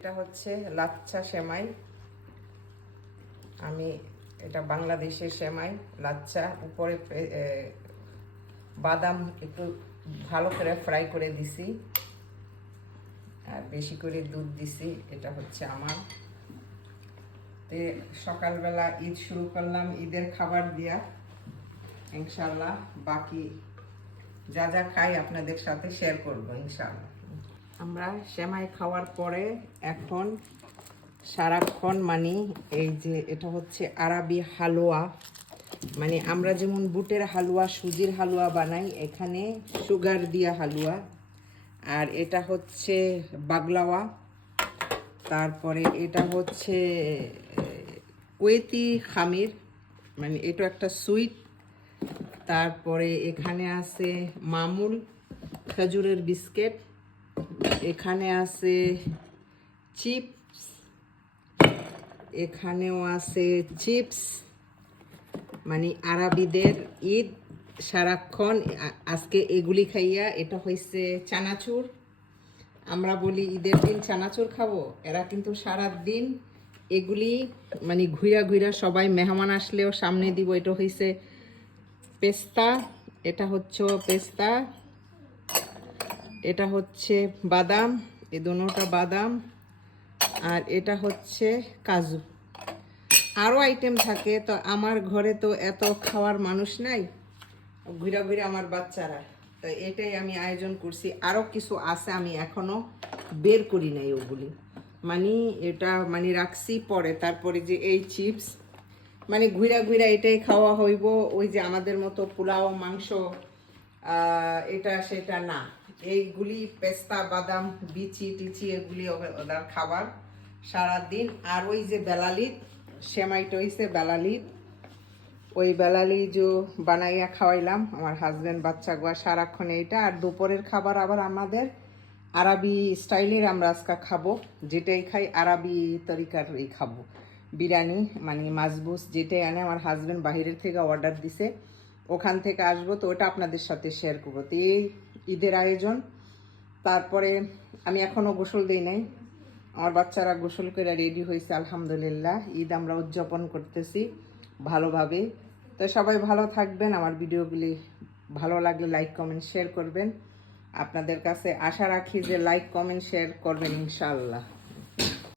এটা হচ্ছে লাচ্ছা সেমাই। আমি এটা বাংলাদেশের সেমাই লাচ্ছা। উপরে বাদাম একটু ভালো করে ফ্রাই করে দিছি আর বেশি করে দুধ দিছি। এটা হচ্ছে আমার সকালবেলা ঈদ শুরু করলাম ঈদের খাবার দিয়া। ইনশাল্লাহ বাকি যা যা খাই আপনাদের সাথে শেয়ার করবো ইনশাল্লাহ। আমরা সেমাই খাওয়ার পরে এখন সারাক্ষণ মানে এই যে এটা হচ্ছে আরবি হালুয়া, মানে আমরা যেমন বুটের হালুয়া সুজির হালুয়া বানাই, এখানে সুগার দিয়া হালুয়া। আর এটা হচ্ছে বাগলাওয়া, তারপরে এটা হচ্ছে কুয়েতি খামির, মানে এটা একটা সুইট। তারপরে এখানে আছে মামুল খেজুরের বিস্কিট, এখানে আছে চিপস, এখানেও আছে চিপস। মানে আরবিদের ঈদ সারাক্ষণ আজকে এগুলি খাইয়া। এটা হয়েছে চানাচুর, আমরা বলি ঈদের দিন চানাচুর খাবো, এরা কিন্তু সারা দিন এগুলি মানে ঘুরা ঘুরা সবাই মেহমান আসলেও সামনে দিব। এটা হয়েছে পেস্তা, এটা হচ্ছে পেস্তা, এটা হচ্ছে বাদাম, এই দুটোটা বাদাম, আর এটা হচ্ছে কাজু। আরও আইটেম থাকে, তো আমার ঘরে তো এত খাওয়ার মানুষ নাই, ঘুরা ঘুরা আমার বাচ্চারা, তো এটাই আমি আয়োজন করছি। আরও কিছু আছে আমি এখনো বের করি নাই ওগুলি, মানে এটা মানে রাখছি পরে। তারপরে যে এই চিপস, মানে ঘুরা ঘুরা এটাই খাওয়া হইব। ওই যে আমাদের মতো পোলাও মাংস এটা সেটা না, এইগুলি পেস্তা বাদাম বিচি টিচি এগুলি ওদের খাবার সারাদিন। আর ওই যে বেলালিত সেমাইটা হইছে বেলালিত, ওই বেলালি যে বানাইয়া খাওয়াইলাম আমার হাজব্যান্ড বাচ্চা গোয়া সারাক্ষণ এইটা। আর দুপুরের খাবার আবার আমাদের আরবি স্টাইলের আমরা আজকে খাবো, যেটাই খাই আরবি তরিকার এই খাবো। বিরিয়ানি মানে মাছবুস যেটাই আনে, আমার হাজব্যান্ড বাহিরের থেকে অর্ডার দিছে, ওখান থেকে আসবো, তো ওটা আপনাদের সাথে শেয়ার করবো। তো এই ঈদের আয়োজন। তারপরে আমি এখনও গোসল দিই নাই, আমার বাচ্চারা গোসল করে রেডি হয়েছে। আলহামদুলিল্লাহ ঈদ আমরা উদযাপন করতেছি ভালোভাবে। তো সবাই ভালো থাকবেন, আমার ভিডিওগুলি ভালো লাগলে লাইক কমেন্ট শেয়ার করবেন। আপনাদের কাছে আশা রাখি যে লাইক কমেন্ট শেয়ার করবেন ইনশাআল্লাহ।